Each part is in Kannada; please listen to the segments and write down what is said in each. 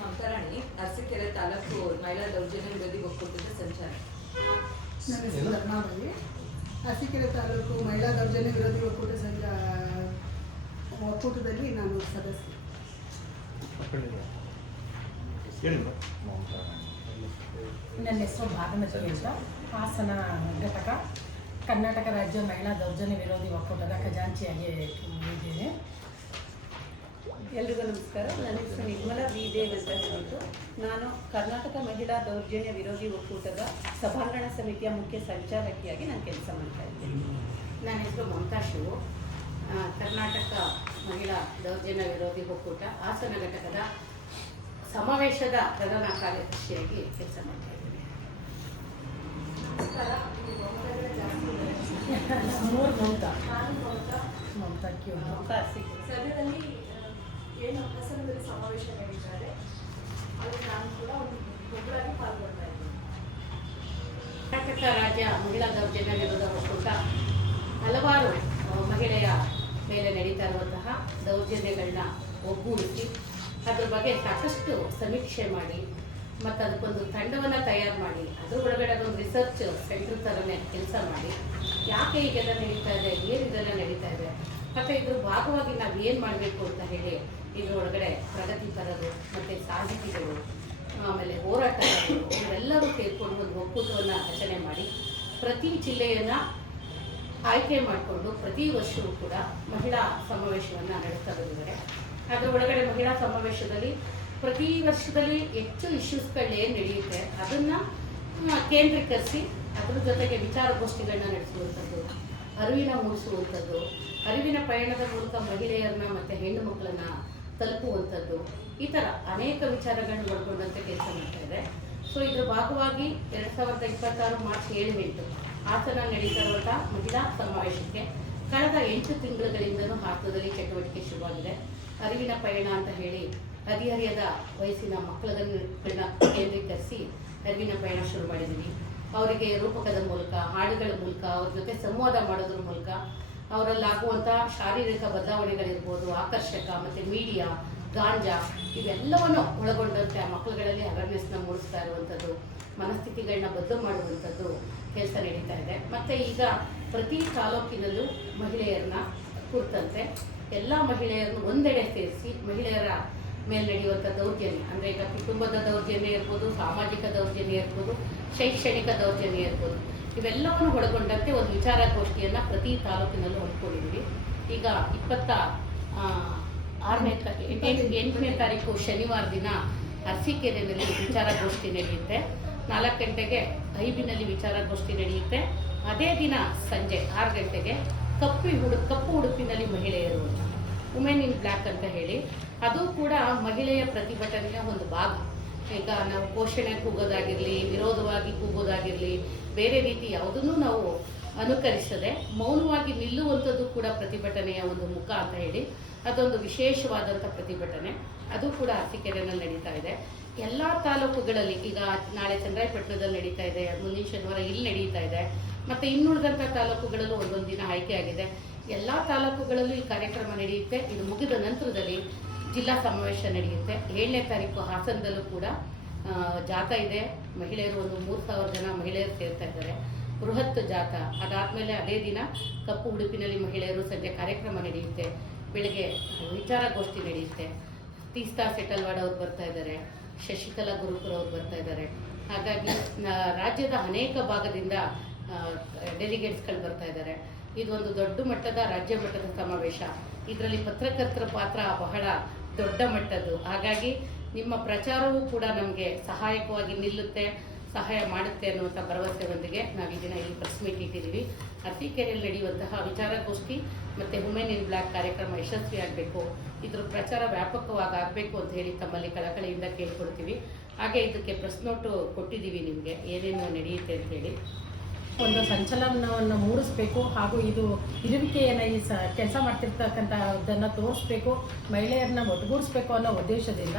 ಮಮತಾರಾಣಿ, ಅರಸೀಕೆರೆ ತಾಲೂಕು ಮಹಿಳಾ ದೌರ್ಜನ್ಯ ವಿರೋಧಿ ಒಕ್ಕೂಟದ ಸಂಚಾರ. ನನ್ನ ಹೆಸರು ಧರ್ಮಾವಳಿ. ಅರಸೀಕೆರೆ ತಾಲೂಕು ಮಹಿಳಾ ದೌರ್ಜನ್ಯ ವಿರೋಧಿ ಒಕ್ಕೂಟದಲ್ಲಿ ನಾನು ಸದಸ್ಯ. ನನ್ನ ಹೆಸರು ಭಾಗಮತಿ ಅಂತ, ಹಾಸನ ಘಟಕ ಕರ್ನಾಟಕ ರಾಜ್ಯ ಮಹಿಳಾ ದೌರ್ಜನ್ಯ ವಿರೋಧಿ ಒಕ್ಕೂಟದ ಖಜಾಂಚಿಯಾಗಿ ಇದ್ದೇನೆ. ಎಲ್ರಿಗೂ ನಮಸ್ಕಾರ. ನನ್ನ ಹೆಸರು ನಿರ್ಮಲಾ ವಿ ದೇವ್ ಅಂತ ಹೇಳ್ಬಿಟ್ಟು ನಾನು ಕರ್ನಾಟಕ ಮಹಿಳಾ ದೌರ್ಜನ್ಯ ವಿರೋಧಿ ಒಕ್ಕೂಟದ ಸಭಾಂಗಣ ಸಮಿತಿಯ ಮುಖ್ಯ ಸಂಚಾಲಕಿಯಾಗಿ ನಾನು ಕೆಲಸ ಮಾಡ್ತಾ ಇದ್ದೇನೆ. ನನ್ನ ಹೆಸರು ಮಮತಾ ಶಿವು, ಕರ್ನಾಟಕ ಮಹಿಳಾ ದೌರ್ಜನ್ಯ ವಿರೋಧಿ ಒಕ್ಕೂಟ ಹಾಸನ ಘಟಕದ ಸಮಾವೇಶದ ಪ್ರಧಾನ ಕಾರ್ಯದರ್ಶಿಯಾಗಿ ಕೆಲಸ ಮಾಡ್ತಾ ಇದ್ದೀನಿ. ಸದ್ಯದಲ್ಲಿ ಏನು ಹಾಸನದಲ್ಲಿ ಸಮಾವೇಶ ನಡೀತಾರೆ, ಅದಕ್ಕೆ ನಾನು ಕೂಡ ಒಬ್ಬರಾಗಿ ಪಾಲ್ಗೊಳ್ತಾ ಇದ್ದೀನಿ. ಕರ್ನಾಟಕ ರಾಜ್ಯ ಮಹಿಳಾ ದೌರ್ಜನ್ಯ ವಿರೋಧ ಒಕ್ಕೂಟ ಹಲವಾರು ಮಹಿಳೆಯ ಮೇಲೆ ನಡೀತಾ ಇರುವಂತಹ ದೌರ್ಜನ್ಯಗಳನ್ನ ಒಗ್ಗೂಡಿಸಿ ಅದ್ರ ಬಗ್ಗೆ ಸಾಕಷ್ಟು ಸಮೀಕ್ಷೆ ಮಾಡಿ ಮತ್ತು ಅದಕ್ಕೊಂದು ತಂಡವನ್ನು ತಯಾರು ಮಾಡಿ ಅದ್ರ ಒಳಗಡೆ ಒಂದು ರಿಸರ್ಚ್ ಸೆಂಟರ್ ಥರನೇ ಕೆಲಸ ಮಾಡಿ ಯಾಕೆ ಈಗೆಲ್ಲ ನಡೀತಾ ಇದೆ, ಏನು ಇದೆಲ್ಲ ನಡೀತಾ ಇದೆ, ಮತ್ತು ಇದ್ರ ಭಾಗವಾಗಿ ನಾವು ಏನು ಮಾಡಬೇಕು ಅಂತ ಹೇಳಿ ಇದ್ರ ಒಳಗಡೆ ಪ್ರಗತಿಪರರು ಮತ್ತು ಸಾಹಿತಿಗಳು ಆಮೇಲೆ ಹೋರಾಟಗಾರರು ಇವರೆಲ್ಲರೂ ಸೇರಿಕೊಂಡು ಒಂದು ಒಕ್ಕೂಟವನ್ನು ರಚನೆ ಮಾಡಿ ಪ್ರತಿ ಜಿಲ್ಲೆಯನ್ನು ಆಯ್ಕೆ ಮಾಡಿಕೊಂಡು ಪ್ರತಿ ವರ್ಷವೂ ಕೂಡ ಮಹಿಳಾ ಸಮಾವೇಶವನ್ನು ನಡೆಸ್ತಾ ಬಂದಿದ್ದಾರೆ. ಅದರ ಒಳಗಡೆ ಮಹಿಳಾ ಸಮಾವೇಶದಲ್ಲಿ ಪ್ರತಿ ವರ್ಷದಲ್ಲಿ ಹೆಚ್ಚು ಇಶ್ಯೂಸ್ಗಳು ಏನು ನಡೆಯುತ್ತೆ ಅದನ್ನು ಕೇಂದ್ರೀಕರಿಸಿ ಅದ್ರ ಜೊತೆಗೆ ವಿಚಾರಗೋಷ್ಠಿಗಳನ್ನ ನಡೆಸುವಂಥದ್ದು, ಅರಿವಿನ ಮೂಡಿಸುವಂಥದ್ದು, ಅರಿವಿನ ಪಯಣದ ಮೂಲಕ ಮಹಿಳೆಯರನ್ನ ಮತ್ತು ಹೆಣ್ಣು ಮಕ್ಕಳನ್ನ ತಲುಪುವಂಥದ್ದು, ಈ ಥರ ಅನೇಕ ವಿಚಾರಗಳನ್ನ ಒಳಗೊಂಡಂತೆ ಕೆಲಸ ಮಾಡ್ತಾ ಇದೆ. ಸೊ ಇದರ ಭಾಗವಾಗಿ 2026 ಮಾರ್ಚ್ 7 ಹಾಸನ ನಡೀತಾ ಇರುವಂಥ ಮಹಿಳಾ ಸಮಾವೇಶಕ್ಕೆ ಕಳೆದ 8 ತಿಂಗಳುಗಳಿಂದಲೂ ಹಾಸನದಲ್ಲಿ ಚಟುವಟಿಕೆ ಶುರುವಾಗಿದೆ. ಅರಿವಿನ ಪಯಣ ಅಂತ ಹೇಳಿ ಹದಿಹರಿಯದ ವಯಸ್ಸಿನ ಮಕ್ಕಳನ್ನ ಕೇಂದ್ರೀಕರಿಸಿ ಅರಿವಿನ ಪಯಣ ಶುರು ಮಾಡಿದ್ದೀವಿ. ಅವರಿಗೆ ರೂಪಕದ ಮೂಲಕ, ಹಾಡುಗಳ ಮೂಲಕ, ಅವ್ರ ಜೊತೆ ಸಂವಾದ ಮಾಡೋದ್ರ ಮೂಲಕ ಅವರಲ್ಲಾಗುವಂಥ ಶಾರೀರಿಕ ಬದಲಾವಣೆಗಳಿರ್ಬೋದು, ಆಕರ್ಷಕ ಮತ್ತು ಮೀಡಿಯಾ, ಗಾಂಜಾ ಇವೆಲ್ಲವನ್ನು ಒಳಗೊಂಡಂತೆ ಆ ಮಕ್ಕಳುಗಳಲ್ಲಿ ಅವೇರ್ನೆಸ್ನ ಮೂಡಿಸ್ತಾ ಇರುವಂಥದ್ದು, ಮನಸ್ಥಿತಿಗಳನ್ನ ಬದಲು ಮಾಡುವಂಥದ್ದು ಕೆಲಸ ನಡೀತಾ ಇದೆ. ಮತ್ತು ಈಗ ಪ್ರತಿ ತಾಲೂಕಿನಲ್ಲೂ ಮಹಿಳೆಯರನ್ನ ಕುರಿತಂತೆ ಎಲ್ಲ ಮಹಿಳೆಯರನ್ನು ಒಂದೆಡೆ ಸೇರಿಸಿ ಮಹಿಳೆಯರ ಮೇಲೆ ನಡೆಯುವಂಥ ದೌರ್ಜನ್ಯ ಅಂದರೆ ಈಗ ಕುಟುಂಬದ ದೌರ್ಜನ್ಯ ಇರ್ಬೋದು, ಸಾಮಾಜಿಕ ದೌರ್ಜನ್ಯ ಇರ್ಬೋದು, ಶೈಕ್ಷಣಿಕ ದೌರ್ಜನ್ಯ ಇರ್ಬೋದು, ಇವೆಲ್ಲವನ್ನು ಒಳಗೊಂಡಂತೆ ಒಂದು ವಿಚಾರಗೋಷ್ಠಿಯನ್ನು ಪ್ರತಿ ತಾಲೂಕಿನಲ್ಲೂ ಹೊಂದ್ಕೊಂಡಿದ್ದೀವಿ. ಈಗ 8ನೇ ತಾರೀಕು ಶನಿವಾರ ದಿನ ಅರಸೀಕೆರೆಯಲ್ಲಿ ವಿಚಾರಗೋಷ್ಠಿ ನಡೆಯುತ್ತೆ. 4 ಗಂಟೆಗೆ ಐಬಿನಲ್ಲಿ ವಿಚಾರಗೋಷ್ಠಿ ನಡೆಯುತ್ತೆ. ಅದೇ ದಿನ ಸಂಜೆ 6 ಗಂಟೆಗೆ ಕಪ್ಪು ಉಡುಪಿನಲ್ಲಿ ಮಹಿಳೆಯರು ಅಂತ ವುಮೆನ್ ಇನ್ ಬ್ಲ್ಯಾಕ್ ಅಂತ ಹೇಳಿ ಅದು ಕೂಡ ಮಹಿಳೆಯ ಪ್ರತಿಭಟನೆಯ ಒಂದು ಭಾಗ. ಈಗ ನಾವು ಪೋಷಣೆ ಕೂಗೋದಾಗಿರಲಿ, ವಿರೋಧವಾಗಿ ಕೂಗೋದಾಗಿರಲಿ, ಬೇರೆ ರೀತಿ ಯಾವುದನ್ನು ನಾವು ಅನುಕರಿಸದೆ ಮೌನವಾಗಿ ನಿಲ್ಲುವಂಥದ್ದು ಕೂಡ ಪ್ರತಿಭಟನೆಯ ಒಂದು ಮುಖ ಅಂತ ಹೇಳಿ ಅದೊಂದು ವಿಶೇಷವಾದಂಥ ಪ್ರತಿಭಟನೆ. ಅದು ಕೂಡ ಅರಸೀಕೆರೆಯಲ್ಲಿ ನಡೀತಾ ಇದೆ. ಎಲ್ಲ ತಾಲೂಕುಗಳಲ್ಲಿ ಈಗ ನಾಳೆ ಚನ್ನರಾಯಪಟ್ಟಣದಲ್ಲಿ ನಡೀತಾ ಇದೆ, ಮುಂದಿನ ಶನಿವಾರ ಇಲ್ಲಿ ನಡೀತಾ ಇದೆ, ಮತ್ತು ಇನ್ನುಳಿದಂಥ ತಾಲೂಕುಗಳಲ್ಲೂ ಒಂದೊಂದು ದಿನ ಆಯ್ಕೆ ಆಗಿದೆ. ಎಲ್ಲ ತಾಲೂಕುಗಳಲ್ಲೂ ಈ ಕಾರ್ಯಕ್ರಮ ನಡೆಯುತ್ತೆ. ಇದು ಮುಗಿದ ನಂತರದಲ್ಲಿ ಜಿಲ್ಲಾ ಸಮಾವೇಶ ನಡೆಯುತ್ತೆ. 7ನೇ ತಾರೀಕು ಹಾಸನದಲ್ಲೂ ಕೂಡ ಜಾಥಾ ಇದೆ. ಮಹಿಳೆಯರು ಒಂದು 3000 ಜನ ಮಹಿಳೆಯರು ಸೇರ್ತಾ ಇದ್ದಾರೆ, ಬೃಹತ್ ಜಾಥಾ. ಅದಾದಮೇಲೆ ಅದೇ ದಿನ ಕಪ್ಪು ಉಡುಪಿನಲ್ಲಿ ಮಹಿಳೆಯರು ಸಂಜೆ ಕಾರ್ಯಕ್ರಮ ನಡೆಯುತ್ತೆ. ಬೆಳಗ್ಗೆ ವಿಚಾರಗೋಷ್ಠಿ ನಡೆಯುತ್ತೆ. ತೀಸ್ತಾ ಸೆಟಲ್ವಾಡ್ ಅವ್ರು ಬರ್ತಾ ಇದ್ದಾರೆ, ಶಶಿಕಲಾ ಗುರುಪುರ ಅವ್ರು ಬರ್ತಾ ಇದ್ದಾರೆ. ಹಾಗಾಗಿ ರಾಜ್ಯದ ಅನೇಕ ಭಾಗದಿಂದ ಡೆಲಿಗೇಟ್ಸ್ಗಳು ಬರ್ತಾ ಇದ್ದಾರೆ. ಇದೊಂದು ದೊಡ್ಡ ಮಟ್ಟದ ರಾಜ್ಯ ಮಟ್ಟದ ಸಮಾವೇಶ. ಇದರಲ್ಲಿ ಪತ್ರಕರ್ತರ ಪಾತ್ರ ಬಹಳ ದೊಡ್ಡ ಮಟ್ಟದ್ದು. ಹಾಗಾಗಿ ನಿಮ್ಮ ಪ್ರಚಾರವೂ ಕೂಡ ನಮಗೆ ಸಹಾಯಕವಾಗಿ ನಿಲ್ಲುತ್ತೆ, ಸಹಾಯ ಮಾಡುತ್ತೆ ಅನ್ನುವಂಥ ಭರವಸೆಯೊಂದಿಗೆ ನಾವು ಈ ದಿನ ಇಲ್ಲಿ ಪ್ರೆಸ್ ಮೀಟ್ ಇಟ್ಟಿದ್ದೀವಿ. ಅರಸೀಕೆರೆಯಲ್ಲಿ ನಡೆಯುವಂತಹ ವಿಚಾರಗೋಷ್ಠಿ ಮತ್ತು ವುಮೆನ್ ಇನ್ ಬ್ಲ್ಯಾಕ್ ಕಾರ್ಯಕ್ರಮ ಯಶಸ್ವಿಯಾಗಬೇಕು, ಇದ್ರ ಪ್ರಚಾರ ವ್ಯಾಪಕವಾಗಿ ಆಗಬೇಕು ಅಂತ ಹೇಳಿ ತಮ್ಮಲ್ಲಿ ಕಳಕಳಿಯಿಂದ ಕೇಳ್ಕೊಳ್ತೀವಿ. ಹಾಗೆ ಇದಕ್ಕೆ ಪ್ರೆಸ್ ನೋಟು ಕೊಟ್ಟಿದ್ದೀವಿ ನಿಮಗೆ ಏನೇನು ನಡೆಯುತ್ತೆ ಅಂತೇಳಿ. ಒಂದು ಸಂಚಲನವನ್ನು ಮೂಡಿಸ್ಬೇಕು, ಹಾಗೂ ಇದು ಇರುವಿಕೆಯನ್ನು ಈ ಕೆಲಸ ಮಾಡ್ತಿರ್ತಕ್ಕಂಥದ್ದನ್ನು ತೋರಿಸ್ಬೇಕು, ಮಹಿಳೆಯರನ್ನ ಒಟ್ಟುಗೂಡಿಸ್ಬೇಕು ಅನ್ನೋ ಉದ್ದೇಶದಿಂದ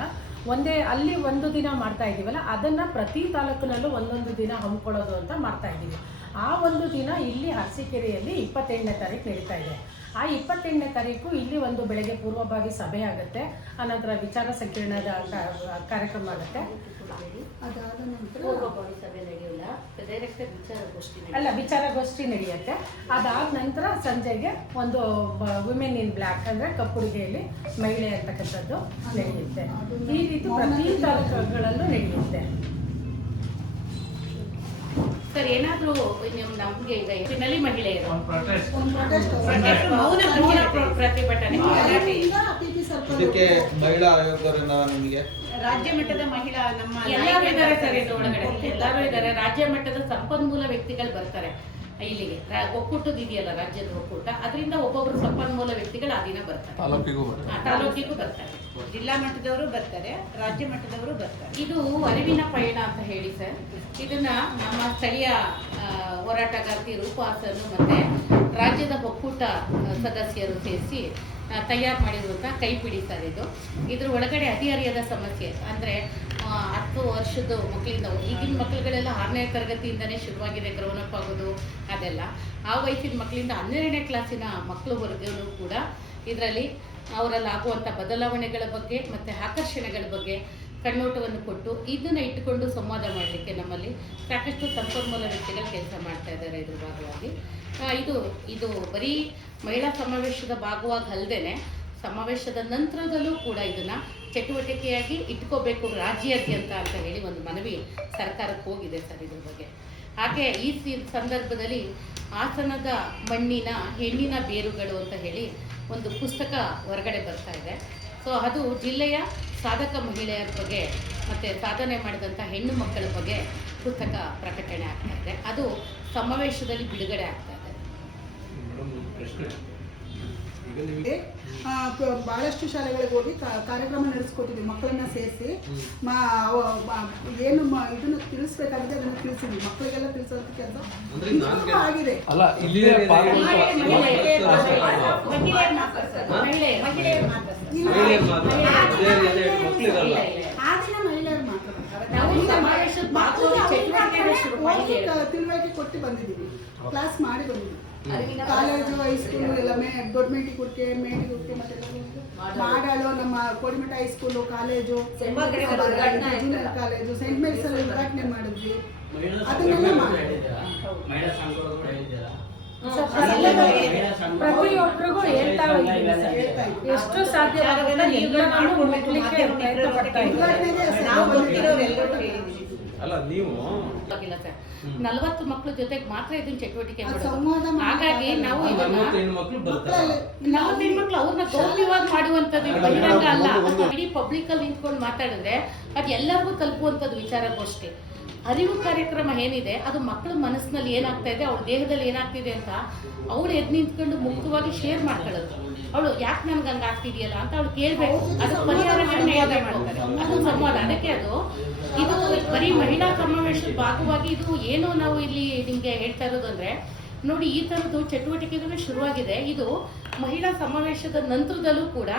ಅಲ್ಲಿ ಒಂದು ದಿನ ಮಾಡ್ತಾ ಇದ್ದೀವಲ್ಲ, ಅದನ್ನು ಪ್ರತಿ ತಾಲೂಕಿನಲ್ಲೂ ಒಂದೊಂದು ದಿನ ಹಮ್ಮಿಕೊಳ್ಳೋದು ಅಂತ ಮಾಡ್ತಾ ಇದ್ದೀವಿ. ಆ ಒಂದು ದಿನ ಇಲ್ಲಿ ಅರಸೀಕೆರೆಯಲ್ಲಿ 28ನೇ ತಾರೀಕು ನಡೀತಾ ಇದೆ. ಆ 28ನೇ ತಾರೀಕು ಇಲ್ಲಿ ಒಂದು ಬೆಳಗ್ಗೆ ಪೂರ್ವಭಾವಿ ಸಭೆ ಆಗುತ್ತೆ, ಆನಂತರ ವಿಚಾರ ಸಂಕಿರಣದ ಕಾರ್ಯಕ್ರಮ ಆಗುತ್ತೆ. ಅದಾದ ನಂತರ ಪೂರ್ವಭಾವಿ ಸಭೆ ನಡೆಯಲ್ಲ, ಡೈರೆಕ್ಟ್ ವಿಚಾರಗೋಷ್ಠಿ ಅಲ್ಲ, ವಿಚಾರಗೋಷ್ಠಿ ನಡೆಯುತ್ತೆ. ಅದಾದ ನಂತರ ಸಂಜೆಗೆ ಒಂದು ವುಮೆನ್ ಇನ್ ಬ್ಲ್ಯಾಕ್ ಅಂದರೆ ಕಪ್ಪುಡುಗೆಯಲ್ಲಿ ಮಹಿಳೆ ಅಂತಕ್ಕಂಥದ್ದು ನಡೆಯುತ್ತೆ. ಈ ರೀತಿ ಪ್ರತಿ ತಾಲೂಕುಗಳಲ್ಲೂ ನಡೆಯುತ್ತೆ. ಸರ್, ಏನಾದರೂ ನಮಗೆ ಈಗ ಹೆಚ್ಚಿನಲ್ಲಿ ಮಹಿಳೆಯರು ಒಂದು protest ಮೌನ ಪ್ರತಿಭಟನೆ ಅತಿಥಿ ಸ್ವಲ್ಪ ಇದಕ್ಕೆ ಮಹಿಳಾ ಆಯೋಗದವರಿಂದ ನಿಮಗೆ ರಾಜ್ಯ ಮಟ್ಟದ ಮಹಿಳಾ ನಮ್ಮ ಎಲ್ಲರೂ ಇದ್ದಾರೆ ಸರ್, ಇದು ಒಳಗಡೆ ಎಲ್ಲರೂ ಇದ್ದಾರೆ. ರಾಜ್ಯ ಮಟ್ಟದ ಸಂಪನ್ಮೂಲ ವ್ಯಕ್ತಿಗಳು ಬರ್ತಾರೆ ಇಲ್ಲಿಗೆ. ಒಕ್ಕೂಟದ ಇದೆಯಲ್ಲ ರಾಜ್ಯದ ಒಕ್ಕೂಟ, ಅದರಿಂದ ಒಬ್ಬೊಬ್ರು ಸಂಪನ್ಮೂಲ ವ್ಯಕ್ತಿಗಳು ಆ ದಿನ ಬರ್ತಾರೆ, ತಾಲೂಕಿಗೂ ಬರ್ತಾರೆ, ಜಿಲ್ಲಾ ಮಟ್ಟದವರು ಬರ್ತಾರೆ, ರಾಜ್ಯ ಮಟ್ಟದವರು ಬರ್ತಾರೆ. ಇದು ಅರಿವಿನ ಪಯಣ ಅಂತ ಹೇಳಿ ಸರ್. ಇದನ್ನ ನಮ್ಮ ಸ್ಥಳೀಯ ಹೋರಾಟಗಾರ್ತಿ ರೂಪಹಾಸನ್ನು ಮತ್ತೆ ರಾಜ್ಯದ ಒಕ್ಕೂಟ ಸದಸ್ಯರು ಸೇರಿಸಿ ತಯಾರು ಮಾಡಿರುವಂಥ ಕೈಪಿಡಿ ಸರ್ ಇದು. ಇದ್ರ ಒಳಗಡೆ ಹದಿಹರಿಯದ ಸಮಸ್ಯೆ ಅಂದರೆ 10 ವರ್ಷದ ಮಕ್ಕಳಿಂದ, ಈಗಿನ ಮಕ್ಕಳುಗಳೆಲ್ಲ 6ನೇ ತರಗತಿಯಿಂದನೇ ಶುರುವಾಗಿದೆ ಗ್ರೌನ್ ಅಪ್ ಆಗೋದು ಅದೆಲ್ಲ. ಆ ವಯಸ್ಸಿನ ಮಕ್ಕಳಿಂದ 12ನೇ ಕ್ಲಾಸಿನ ಮಕ್ಕಳುವರೆಗೂ ಕೂಡ ಇದರಲ್ಲಿ ಅವರಲ್ಲಿ ಆಗುವಂಥ ಬದಲಾವಣೆಗಳ ಬಗ್ಗೆ ಮತ್ತು ಆಕರ್ಷಣೆಗಳ ಬಗ್ಗೆ ಕಣ್ಣೋಟವನ್ನು ಕೊಟ್ಟು ಇದನ್ನು ಇಟ್ಟುಕೊಂಡು ಸಂವಾದ ಮಾಡಲಿಕ್ಕೆ ನಮ್ಮಲ್ಲಿ ಸಾಕಷ್ಟು ಸಂಪನ್ಮೂಲ ವ್ಯಕ್ತಿಗಳು ಕೆಲಸ ಮಾಡ್ತಾ ಇದ್ದಾರೆ ಇದ್ರ ಭಾಗವಾಗಿ. ಇದು ಬರೀ ಮಹಿಳಾ ಸಮಾವೇಶದ ಭಾಗವಾಗಿ ಅಲ್ಲದೆ ಸಮಾವೇಶದ ನಂತರದಲ್ಲೂ ಕೂಡ ಇದನ್ನು ಚಟುವಟಿಕೆಯಾಗಿ ಇಟ್ಕೋಬೇಕು ರಾಜ್ಯಾದ್ಯಂತ ಅಂತ ಹೇಳಿ ಒಂದು ಮನವಿ ಸರ್ಕಾರಕ್ಕೆ ಹೋಗಿದೆ ಸರ್ ಇದ್ರ ಬಗ್ಗೆ. ಹಾಗೆ ಈ ಸಂದರ್ಭದಲ್ಲಿ ಹಾಸನದ ಮಣ್ಣಿನ ಹೆಣ್ಣಿನ ಬೇರುಗಳು ಅಂತ ಹೇಳಿ ಒಂದು ಪುಸ್ತಕ ಹೊರಗಡೆ ಬರ್ತಾ ಇದೆ. ಸೊ ಅದು ಜಿಲ್ಲೆಯ ಸಾಧಕ ಮಹಿಳೆಯರ ಬಗ್ಗೆ ಮತ್ತು ಸಾಧನೆ ಮಾಡಿದಂಥ ಹೆಣ್ಣು ಮಕ್ಕಳ ಬಗ್ಗೆ ಪುಸ್ತಕ ಪ್ರಕಟಣೆ ಆಗ್ತಾ ಇದೆ. ಅದು ಸಮಾವೇಶದಲ್ಲಿ ಬಿಡುಗಡೆ ಆಗ್ತಾ ಇದೆ. ಬಹಳಷ್ಟು ಶಾಲೆಗಳಿಗೆ ಹೋಗಿ ಕಾರ್ಯಕ್ರಮ ನಡೆಸ್ಕೊತಿದ್ವಿ, ಮಕ್ಕಳನ್ನ ಸೇರಿಸಿ ಏನು ಇದನ್ನ ತಿಳಿಸ್ಬೇಕಾಗಿದೆ ಅದನ್ನ ತಿಳಿಸಿದ್ವಿ, ಮಕ್ಕಳಿಗೆಲ್ಲ ತಿಳಿಸೋದಕ್ಕೆ ಕೆಲಸ ಆಗಿದೆ. ತಿಳುವಳಿಕೆ ಕೊಟ್ಟು ಬಂದಿದ್ದೀವಿ, ಕ್ಲಾಸ್ ಮಾಡಿ ಬಂದಿದ್ದೀವಿ. ಕಾಲೇಜು ಹೈಸ್ಕೂಲು ಎಲ್ಲ ದೊಡ್ಡ ಮೇಟಿಗುರ್ಕೆ ಮತ್ತೆ ಮಾಡಾಳು, ನಮ್ಮ Kodimath high school, college, junior college, Saint Mary's ಅಲ್ಲಿ ಉದ್ಘಾಟನೆ ಮಾಡಿದ್ವಿ. ಅದನ್ನೆಲ್ಲ ಮಾಡಿದ್ವಿ. ಪ್ರತಿಯೊಬ್ಬರಿಗೂ ಹೇಳ್ತಾ ಇದ್ದೀವಿ, ಎಷ್ಟು ಸಾಧ್ಯವಾಗುತ್ತೆ ಎಲ್ಲರೂ ಮುಟ್ಲಿಕ್ಕೆ ಪ್ರಯತ್ನ ಪಡ್ತಾ ಇದ್ದೀವಿ. ಅಲ್ಲ ನೀವು 40 ಮಕ್ಕಳ ಜೊತೆಗೆ ಮಾತ್ರ ಇದನ್ನ ಚಟುವಟಿಕೆ ಮಾಡೋದು. ಹಾಗಾಗಿ ನಾವು ಇದನ್ನ 40 ಹೆಣ್ಮಕ್ಳು ಅವ್ರನ್ನ ಗೌರವವಾಗಿ ಮಾಡುವಂಥದ್ದು ಬಹಿರಂಗ ಅಲ್ಲ. ಇಡೀ ಪಬ್ಲಿಕ್ ಅಲ್ಲಿ ನಿಂತ್ಕೊಂಡು ಮಾತಾಡಿದ್ರೆ ಅದು ಎಲ್ಲರಿಗೂ ತಲುಪುವಂಥದ್ದು ವಿಚಾರಗೋಷ್ಠಿ. ಅರಿವು ಕಾರ್ಯಕ್ರಮ ಏನಿದೆ ಅದು ಮಕ್ಕಳ ಮನಸ್ಸಿನಲ್ಲಿ ಏನಾಗ್ತಾ ಇದೆ, ಅವಳ ದೇಹದಲ್ಲಿ ಏನಾಗ್ತಿದೆ ಅಂತ ಅವಳು ಎದ್ದು ನಿಂತ್ಕೊಂಡು ಮುಕ್ತವಾಗಿ ಶೇರ್ ಮಾಡ್ಕೊಳ್ಳೋದು. ಅವಳು ಯಾಕೆ ನನ್ಗೆ ಹಂಗೆ ಆಗ್ತಿದೆಯಲ್ಲ ಅಂತ ಅವಳು ಕೇಳಬೇಕು, ಅದು ಪರಿಹಾರಗಳನ್ನ ಹೇಳ್ಬೇಕು, ಅದು ಸಂವಾದ. ಅದಕ್ಕೆ ಇದು ಬರೀ ಮಹಿಳಾ ಸಮಾವೇಶದ ಭಾಗವಾಗಿ ಇದು ಏನು ನಾವು ಇಲ್ಲಿ ನಿಮಗೆ ಹೇಳ್ತಾ ಇರೋದು ಅಂದರೆ, ನೋಡಿ ಈ ಥರದ್ದು ಚಟುವಟಿಕೆಗಳು ಶುರುವಾಗಿದೆ. ಇದು ಮಹಿಳಾ ಸಮಾವೇಶದ ನಂತರದಲ್ಲೂ ಕೂಡ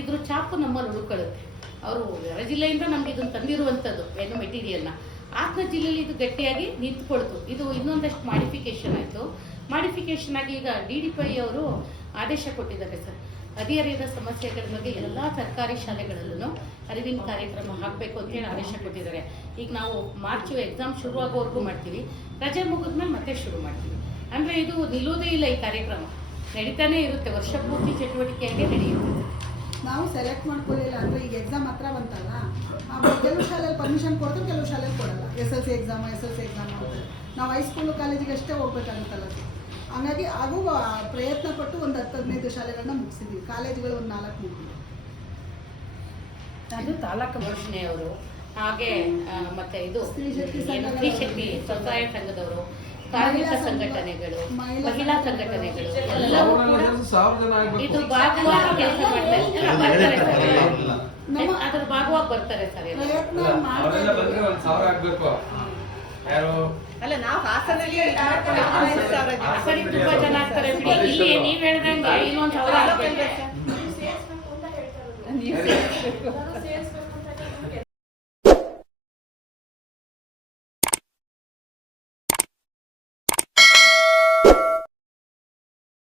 ಇದ್ರ ಚಾಪು ನಮ್ಮಲ್ಲಿ ಉಳ್ಕೊಳ್ಳುತ್ತೆ. ಅವರು ಹೊರ ಜಿಲ್ಲೆಯಿಂದ ನಮ್ಗೆ ಇದನ್ನು ತಂದಿರುವಂಥದ್ದು ಏನು ಮೆಟೀರಿಯಲ್ನ ಹಾಸನ ಜಿಲ್ಲೆಯಲ್ಲಿ ಇದು ಗಟ್ಟಿಯಾಗಿ ನಿಂತ್ಕೊಳ್ತು. ಇದು ಇನ್ನೊಂದಷ್ಟು ಮಾಡಿಫಿಕೇಶನ್ ಆಯಿತು. ಮಾಡಿಫಿಕೇಶನ್ ಆಗಿ ಈಗ DDPI ಅವರು ಆದೇಶ ಕೊಟ್ಟಿದ್ದಾರೆ ಸರ್, ಹದಿಹರೆಯದ ಸಮಸ್ಯೆಗಳ ಬಗ್ಗೆ ಎಲ್ಲ ಸರ್ಕಾರಿ ಶಾಲೆಗಳಲ್ಲೂ ಅರಿವಿನ ಕಾರ್ಯಕ್ರಮ ಹಾಕಬೇಕು ಅಂತೇಳಿ ಆದೇಶ ಕೊಟ್ಟಿದ್ದಾರೆ. ಈಗ ನಾವು ಮಾರ್ಚ್ ಎಕ್ಸಾಮ್ ಶುರುವಾಗೋವರೆಗೂ ಮಾಡ್ತೀವಿ, ರಜೆ ಮುಗಿದ್ಮೇಲೆ ಮತ್ತೆ ಶುರು ಮಾಡ್ತೀವಿ. ಅಂದರೆ ಇದು ನಿಲ್ಲೋದೇ ಇಲ್ಲ, ಈ ಕಾರ್ಯಕ್ರಮ ನಡೀತಾನೆ ಇರುತ್ತೆ, ವರ್ಷ ಪೂರ್ತಿ ಚಟುವಟಿಕೆಯಾಗಿ ನಡೆಯುತ್ತೆ. ನಾವು ಸೆಲೆಕ್ಟ್ ಮಾಡ್ಕೊಳ್ಳಿಲ್ಲ ಅಂದರೆ ಈಗ ಎಕ್ಸಾಮ್ ಹತ್ರ ಬಂತಲ್ಲ, ಕೆಲವು ಶಾಲೆಯಲ್ಲಿ ಪರ್ಮಿಷನ್ ಕೊಡ್ತಾರೆ, ಕೆಲವು ಶಾಲೆಯಲ್ಲಿ ಕೊಡಲ್ಲ. SSLC ಎಕ್ಸಾಮ್ ಅಂತ ನಾವು ಹೈಸ್ಕೂಲು ಕಾಲೇಜಿಗೆ ಅಷ್ಟೇ ಹೋಗ್ಬೇಕಾಗುತ್ತಲ್ಲ. ಹಾಗಾಗಿ ಹಾಗೂ ಪ್ರಯತ್ನ ಪಟ್ಟು ಒಂದು 10-15 ಶಾಲೆಗಳನ್ನ ಮುಗಿಸಿದ್ವಿ, ಕಾಲೇಜುಗಳು ಒಂದು 4 ಮುಗಿದ್ವಿ. ಅದು ತಾಲೂಕು ಘೋಷಣೆಯವರು, ಹಾಗೆ ಮತ್ತೆ ಇದು ಸ್ತ್ರೀ ಶಕ್ತಿ ಸ್ವಸಹಾಯ ಸಂಘದವರು, ಕಾರ್ಮಿಕ ಸಂಘಟನೆಗಳು, ಮಹಿಳಾ ಸಂಘಟನೆಗಳು ಎಲ್ಲವೂ ಕೂಡ ಇದು ಭಾಗವಾಗಿ ಕೆಲಸ ಮಾಡ್ತಾರೆ. ಅದ್ರ ಭಾಗವಾಗಿ ಬರ್ತಾರೆ ಸರ್. ಅಲ್ಲ, ನಾವು ಹಾಸನಲ್ಲಿ ತುಂಬಾ ಜನ ಆಗ್ತಾರೆ ಬಿಡಿ. ಇಲ್ಲಿ ನೀವ್ ಹೇಳ್ದಂಗೆ ಇನ್ನೊಂದು 1000 ಸೇರಿಸ್ಬೇಕು ಅಂತ ಹೇಳ್ತಾ ಇರೋದು.